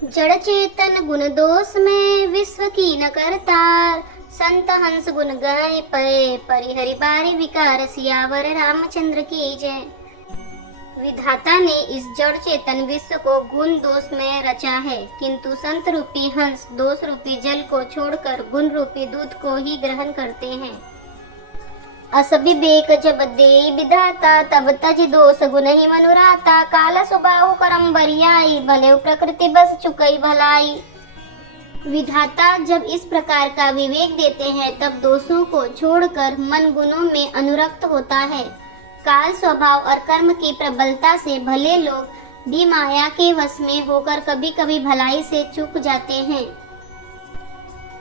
जड़ चेतन गुण दोष में विश्व की न करतार। संत हंस गुण गाय पए परिहरि बारी विकार। सियावर रामचंद्र की जय। विधाता ने इस जड़ चेतन विश्व को गुण दोष में रचा है, किंतु संत रूपी हंस दोष रूपी जल को छोड़कर गुण रूपी दूध को ही ग्रहण करते हैं। अस विवेक जब दे विधाता तब तज दोष गुण ही मनुराता। काल सुबाहु करम बरियाई भले प्रकृति बस चुकई भलाई। विधाता जब इस प्रकार का विवेक देते हैं तब दोषों को छोड़कर मन गुणों में अनुरक्त होता है। काल स्वभाव और कर्म की प्रबलता से भले लोग भी माया के वश में होकर कभी कभी भलाई से चूक जाते हैं।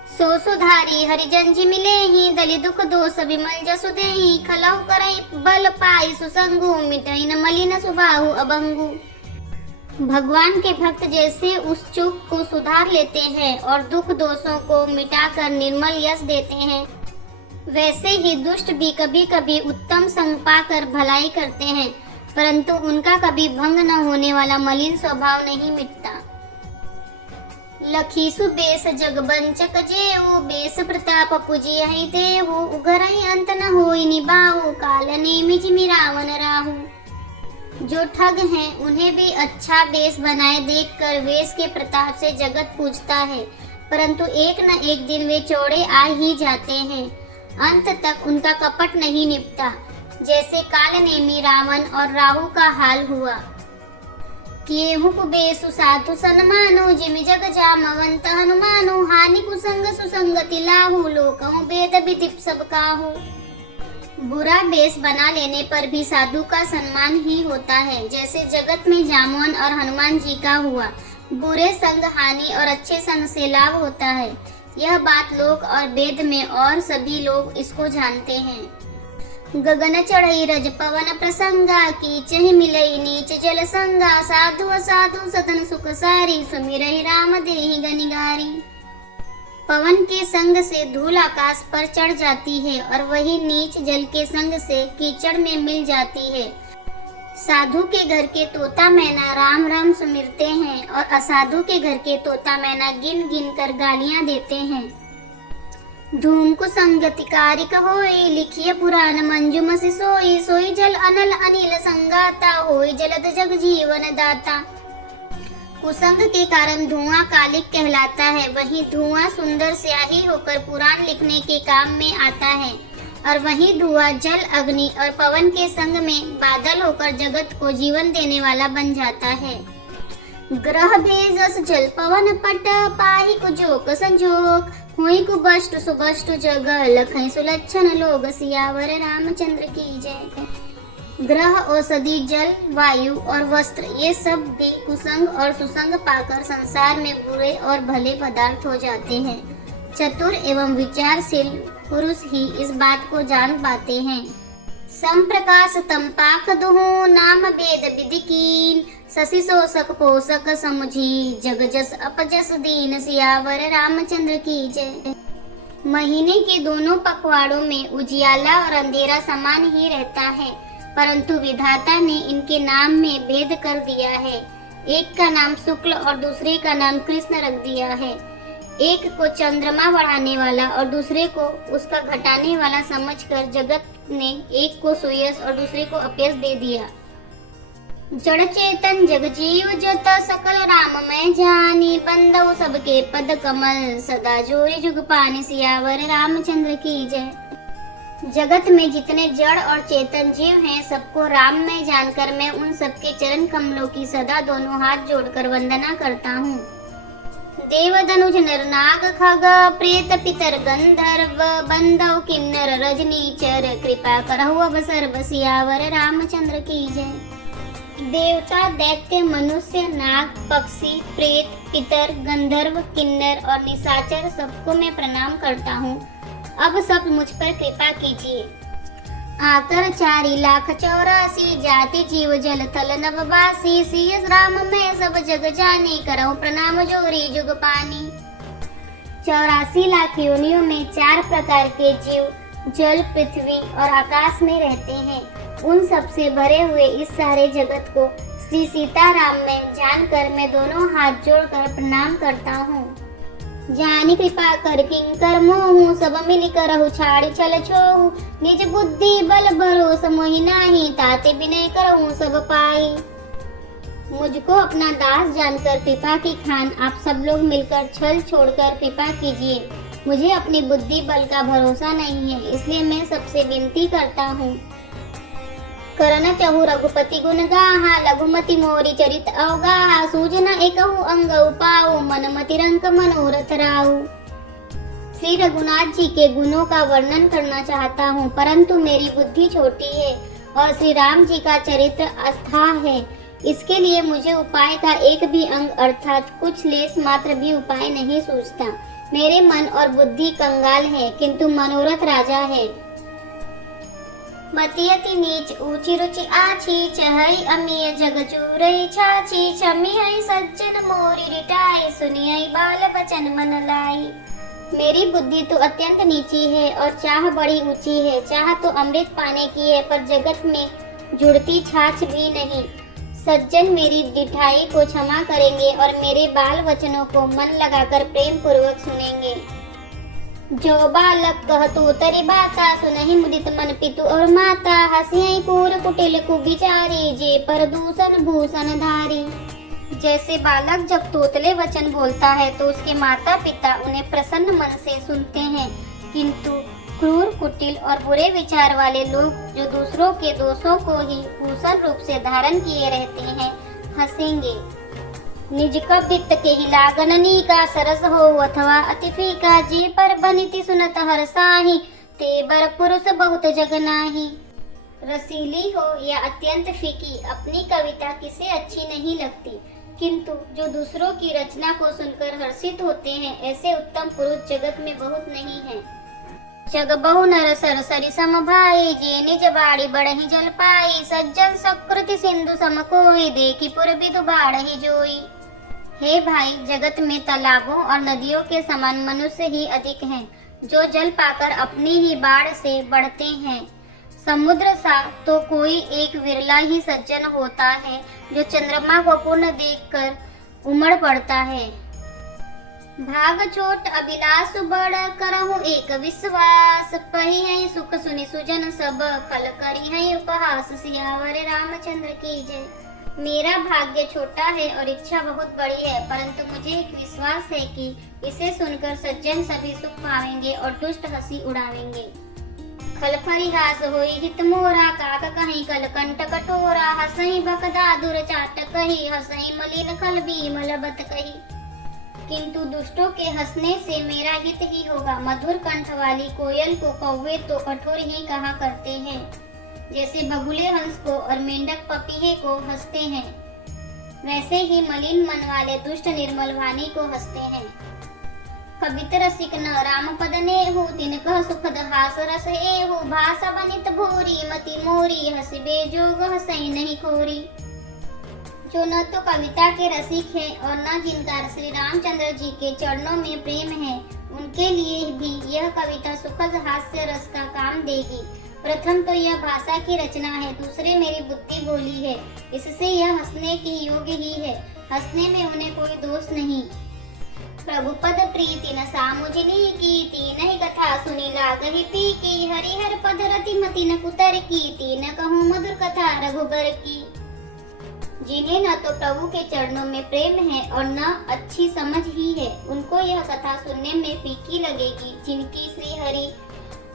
सो सुधारी हरिजन जी मिले ही दलि दुख दोष विमल जसु देहि। खलहु करई बल पाई सुसंगु मिटई न मलिन सुबाहु अभंगु। भगवान के भक्त जैसे उस चूक को सुधार लेते हैं और दुख दोषों को मिटाकर निर्मल यश देते हैं, वैसे ही दुष्ट भी कभी कभी उत्तम संग पाकर भलाई करते हैं, परंतु उनका कभी भंग न होने वाला मलिन स्वभाव नहीं मिटता। लखीसु बेस जगबंचक जेऊ बेस प्रताप पुजियहि देहु। उघरहि अंत न होई निभाऊ काल नेमि जिमि रावण राहु। जो ठग हैं उन्हें भी अच्छा बेस बनाए देखकर वेश के प्रताप से जगत पूजता है, परंतु एक न एक दिन वे चौड़े आ ही जाते हैं। अंत तक उनका कपट नहीं निपटा, जैसे काल नेमी रावण और राहु का हाल हुआ। किएहु कुबेसु साधु सन्मानु जिमि जग जामवंत हनुमानु। हानि कुसंग सुसंगति लाहु लोकहु भेद विदिप सब काहू। बुरा बेस बना लेने पर भी साधु का सम्मान ही होता है, जैसे जगत में जामवन और हनुमान जी का हुआ। बुरे संग हानि और अच्छे संग से लाभ होता है, यह बात लोक और वेद में और सभी लोग इसको जानते हैं। गगन चढ़ई रज पवन प्रसंगा कीचहि मिलई नीच जल संगा। साधु असाधु सतन सुख सारी सुमिरहि राम देहि गनिगारी। पवन के संग से धूल आकाश पर चढ़ जाती है और वही नीच जल के संग से कीचड़ में मिल जाती है। साधु के घर के तोता मैना राम राम सुमिरते हैं और असाधु के घर के तोता मैना गिन गिन कर गालियां देते हैं। धूम कुसंगति कारिक होई लिखिए पुराण मंजुम सि सोई। सोई जल अनल अनिल संगाता होई जलद जग जीवन दाता। कुसंग के कारण धुआं कालिक कहलाता है, वही धुआं सुंदर स्याही होकर पुराण लिखने के काम में आता है, और वही धुआं जल अग्नि और पवन के संग में बादल होकर जगत को जीवन देने वाला बन जाता है। ग्रह भेजस जल पवन पट पाहि कुजोक संजोग। हुई कुबष्ट सुबष्ट जग लखई सुलक्षण लोग। सियावर रामचंद्र की जय। ग्रह औषधि जल वायु और वस्त्र ये सब भी कुसंग और सुसंग पाकर संसार में बुरे और भले पदार्थ हो जाते हैं। चतुर एवं विचारशील पुरुष ही इस बात को जान पाते हैं। संप्रकाश तंपाक दुहु नाम वेद विधि कीन। शशि शोषक पोषक समझी जग जस अपजस दीन। सियावर रामचंद्र की जय। महीने के दोनों पखवाड़ों में उजियाला और अंधेरा समान ही रहता है, परंतु विधाता ने इनके नाम में भेद कर दिया है। एक का नाम शुक्ल और दूसरे का नाम कृष्ण रख दिया है। एक को चंद्रमा बढ़ाने वाला और दूसरे को उसका घटाने वाला समझकर जगत ने एक को सुयश और दूसरे को अपयश दे दिया। जड़ चेतन जग जीव जत सकल राममय जानी। बंदौ सबके पद कमल सदा जोरी जुग पानी। सियावर रामचंद्र की जय। जगत में जितने जड़ और चेतन जीव हैं, सबको राम में जानकर मैं उन सबके चरण कमलों की सदा दोनों हाथ जोड़कर वंदना करता हूँ। देव धनुज नर नाग खग प्रेत पितर गंधर्व। बंधव किन्नर रजनीचर कृपा करहु अब सर्व। सियावर रामचंद्र की जय। देवता दैत्य मनुष्य नाग पक्षी प्रेत पितर गंधर्व किन्नर और निशाचर सबको मैं प्रणाम करता हूँ। अब सब मुझ पर कृपा कीजिए। आकर 4,84,00,000 जाति जीव जल थल नववासी। सियस राम मैं सब जग जानी करऊं प्रणाम जोरी जुग पानी। 84 लाख योनियों में 4 प्रकार के जीव जल पृथ्वी और आकाश में रहते हैं। उन सब से भरे हुए इस सारे जगत को श्री सीताराम में जानकर मैं दोनों हाथ जोड़कर प्रणाम करता हूँ। जानी कृपा कर किंकर मोहू, सब मिल करहु छाड़ी छल छोहू, निज बुद्धि बल भरोस मोहि नाही, ताते विनय करहु सब पाई। मुझको अपना दास जानकर कृपा की खान आप सब लोग मिलकर छल छोड़कर कृपा कीजिए। मुझे अपनी बुद्धि बल का भरोसा नहीं है, इसलिए मैं सबसे विनती करता हूँ। करन चहु रघुपति गुण गाहा, लघुमति मोरी चरित अवगाहा, सूझन एकहु अंग उपाऊ, मनमति रंक मनोरथ राऊ। श्री रघुनाथ जी के गुणों का वर्णन करना चाहता हूँ, परंतु मेरी बुद्धि छोटी है और श्री राम जी का चरित्र अस्थाह है। इसके लिए मुझे उपाय का एक भी अंग अर्थात कुछ लेस मात्र भी उपाय नहीं सूझता। मेरे मन और बुद्धि कंगाल है, किंतु मनोरथ राजा है। मति अति नीच ऊंची रुचि आछी, चहई अमीय जग चूरई छाछी, छमी हई सज्जन मोरी रिटाई, सुनियई बाल बचन मन लाई। मेरी बुद्धि तो अत्यंत नीची है और चाह बड़ी ऊंची है। चाह तो अमृत पाने की है, पर जगत में जुड़ती छाछ भी नहीं। सज्जन मेरी डिठाई को क्षमा करेंगे और मेरे बाल वचनों को मन लगाकर प्रेम पूर्वक सुनेंगे। जो बालक कहतु तरी बाता, सुनहि मुदित मन पितु और माता, हंसियई पूर कुटिल कुबिचारी, जे पर दूषण भूषण धारी। जैसे बालक जब तोतले वचन बोलता है तो उसके माता पिता उन्हें प्रसन्न मन से सुनते हैं, किंतु क्रूर कुटिल और बुरे विचार वाले लोग जो दूसरों के दोषों को ही भूषण रूप से धारण किए रहते हैं, हंसेंगे। निज कबित के ही लागननी का सरस हो अथवा अति फीका, जे पर बनिति सुनत हरसाही, ते बर पुरुष बहुत जग नाही। रसीली हो या अत्यंत फीकी, अपनी कविता किसे अच्छी नहीं लगती, किंतु जो दूसरों की रचना को सुनकर हर्षित होते हैं, ऐसे उत्तम पुरुष जगत में बहुत नहीं है। जग बहु नर सर सरि सम भाई, जे निज बाड़ी बढ़ही जल पाई, सज्जन सकृति सिंधु सम कोई, देखी पुर बिदु बाढ़ही जोई। हे भाई, जगत में तालाबों और नदियों के समान मनुष्य ही अधिक हैं, जो जल पाकर अपनी ही बाढ़ से बढ़ते हैं। समुद्र सा तो कोई एक विरला ही सज्जन होता है, जो चंद्रमा को पूर्ण देखकर उमड़ पड़ता है। भाग छोट अभिलाष बड़, करहु एक विश्वास, पही है सुख सुनि सुजन सब, फल करी है उपहास, सियावर रामचंद्र की जय। मेरा भाग्य छोटा है और इच्छा बहुत बड़ी है, परंतु मुझे एक विश्वास है कि इसे सुनकर सज्जन सभी सुख पाएंगे और दुष्ट हंसी उड़ावेंगे। खल परिहास होई हित मोरा, काक कहीं कल कंठ कठोरा, हसई बकदा दुर चाट कही, हसई मलिन खल बीमल बत कही। किंतु दुष्टों के हंसने से मेरा हित ही होगा। मधुर कंठ वाली कोयल को कौवे तो कठोर ही कहा करते हैं, जैसे बगुले हंस को और मेंढक पपीहे को हंसते हैं, वैसे ही मलिन मन वाले दुष्ट निर्मल वाणी को हंसते हैं। कवित रसिक न राम पद नेहु, तिन कह सुखद हास रस एहु, भाषा बनित भोरी मति मोरी, हंसिबे जोग हंसई नहीं खोरी। जो न तो कविता के रसिक हैं और न जिनका श्री रामचंद्र जी के चरणों में प्रेम है, उनके लिए भी यह कविता सुखद हास्य रस का काम देगी। प्रथम तो यह भाषा की रचना है, दूसरे मेरी बुद्धि बोली है, इससे यह हंसने के योग्य ही है। हंसने में उन्हें कोई दोष नहीं। प्रभुपद प्रीति न सामुजनी की, तीन ही कथा सुनी लागहि पीकी, हरिहर पद रति मति न कुतर की, तीन कहूँ मधुर कथा रघुबर की। जिन्हें न तो प्रभु के चरणों में प्रेम है और न अच्छी समझ ही है, उनको यह कथा सुनने में फीकी लगेगी। जिनकी श्री हरि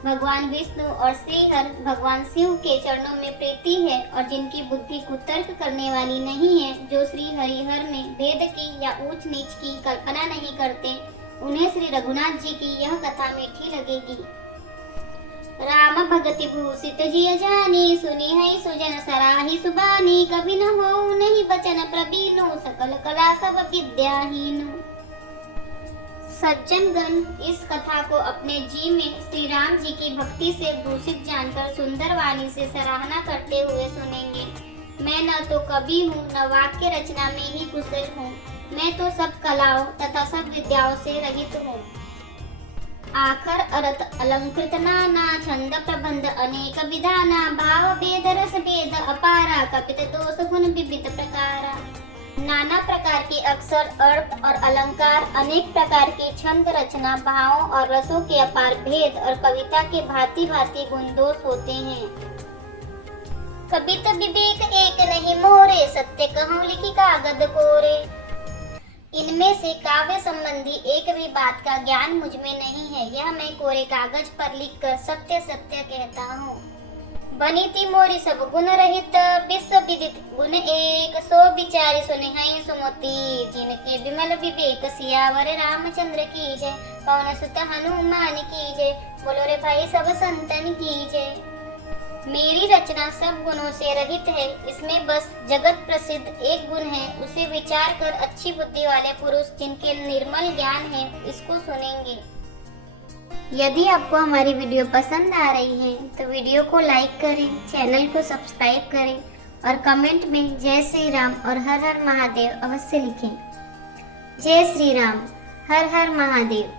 भगवान विष्णु और श्री हर भगवान शिव के चरणों में प्रीति है और जिनकी बुद्धि कुतर्क करने वाली नहीं है, जो श्री हरिहर में भेद की या ऊंच नीच की कल्पना नहीं करते, उन्हें श्री रघुनाथ जी की यह कथा मीठी लगेगी। राम भगति भूषित जिय जानी, सुनी है सुजन सराही सुबानी, कभी न हो नहीं बचन प्रवीणु, सकल कला सब विद्याहीनु। सज्जन गण इस कथा को अपने जी में श्री राम जी की भक्ति से भूषित जानकर सुंदर वाणी से सराहना करते हुए सुनेंगे। मैं न तो कवि हूँ, न वाक्य रचना में ही कुशल हूँ, मैं तो सब कलाओं तथा सब विद्याओं से रहित हूँ। आखर अर्थ अलंकृत नाना छंद प्रबंध अनेक विधाना भाव भेद रस भेद अपारा कपित दोष गुण विविध प्रकारा। नाना प्रकार के अक्षर अर्थ और अलंकार, अनेक प्रकार की छंद रचना, भावों और रसों के अपार भेद और कविता के भांति भांति गुण दोष होते हैं। कवित विवेक एक नहीं मोरे, सत्य कहूँ लिखी कागद कोरे। इनमें से काव्य संबंधी एक भी बात का ज्ञान मुझ में नहीं है, यह मैं कोरे कागज पर लिखकर सत्य सत्य कहता हूँ। बनी थी मोरी सब गुण रहित, विश्व विदित गुण एक, सो विचारी सुनिहाई सुमति, जिनके विमल विवेक सियावर रामचंद्र की जय, पवन सुत हनुमान की जय, बोलो रे भाई सब संतन की जय। मेरी रचना सब गुणों से रहित है, इसमें बस जगत प्रसिद्ध एक गुण है, उसे विचार कर अच्छी बुद्धि वाले पुरुष जिनके निर्मल ज्ञान है इसको सुनेंगे। यदि आपको हमारी वीडियो पसंद आ रही है तो वीडियो को लाइक करें, चैनल को सब्सक्राइब करें और कमेंट में जय श्री राम और हर हर महादेव अवश्य लिखें। जय श्री राम, हर हर महादेव।